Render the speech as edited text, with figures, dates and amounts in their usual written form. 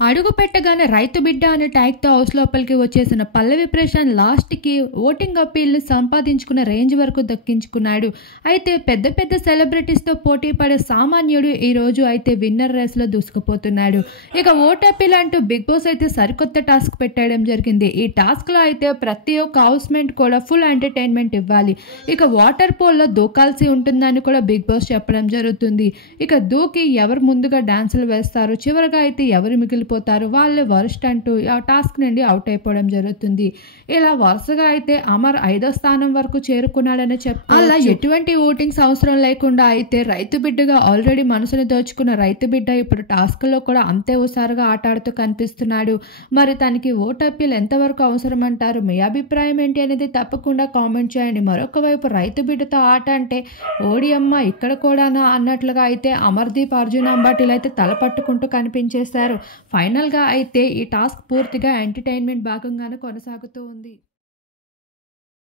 అడుగు పెట్టగానే రైతు బిడ్డ అనే ట్యాగ్‌తో హౌస్ లోపలికి వచ్చేసిన పల్లవి ప్రశాంత్ లాస్ట్‌కి ఓటింగ్ అప్పీల్‌ని సంపాదించుకున్న రేంజ్ వరకు దక్కించుకున్నాడు. అయితే పెద్ద పెద్ద సెలబ్రిటీస్‌తో పోటీ పడే సామాన్యుడు ఈరోజు అయితే విన్నర్ రేస్‌లో దూసుకుపోతున్నాడు. ఇక ఓట్ అప్పీల్ అంటూ బిగ్ బాస్ అయితే సరికొత్త టాస్క్ పెట్టడం జరిగింది. ఈ టాస్క్‌లో అయితే ప్రతి ఒక్క హౌస్‌మేట్ కూడా ఫుల్ ఎంటర్‌టైన్‌మెంట్ ఇవ్వాలి. ఇక వాటర్ పోల్‌లో దూకాల్సి ఉంటుందని కూడా బిగ్ బాస్ చెప్పడం జరుగుతుంది. ఇక దూకి ఎవరు ముందుగా డాన్సులు వేస్తారు, చివరగా అయితే ఎవరు మిగిలిపోతారు వాళ్ళే వరస్ట్ అంటూ ఆ టాస్క్ నుండి అవుట్ అయిపోవడం జరుగుతుంది. ఇలా వరుసగా అయితే అమర్ 5వ స్థానం వరకు చేరుకున్నాడని చెప్పుకోవచ్చు. అలా ఎటువంటి ఓటింగ్స్ అవసరం లేకుండా అయితే రైతు బిడ్డగా ఆల్రెడీ మనసుని దోచుకున్న రైతు బిడ్డ ఇప్పుడు టాస్క్లో కూడా అంతే హుషారుగా ఆటాడుతూ కనిపిస్తున్నాడు. మరి తనకి ఓట్ అప్పీల్ ఎంతవరకు అవసరం అంటారు? మీ అభిప్రాయం ఏంటి అనేది తప్పకుండా కామెంట్ చేయండి. మరొక వైపు రైతు బిడ్డతో ఆట అంటే ఓడియమ్మ ఇక్కడ కూడానా అన్నట్లుగా అయితే అమర్దీప్, అర్జున్ అంబాటీలు అయితే తల పట్టుకుంటూ కనిపించేశారు. ఫైనల్‌గా అయితే ఈ టాస్క్ పూర్తిగా ఎంటర్‌టైన్‌మెంట్ భాగంగానే కొనసాగుతూ ఉంది.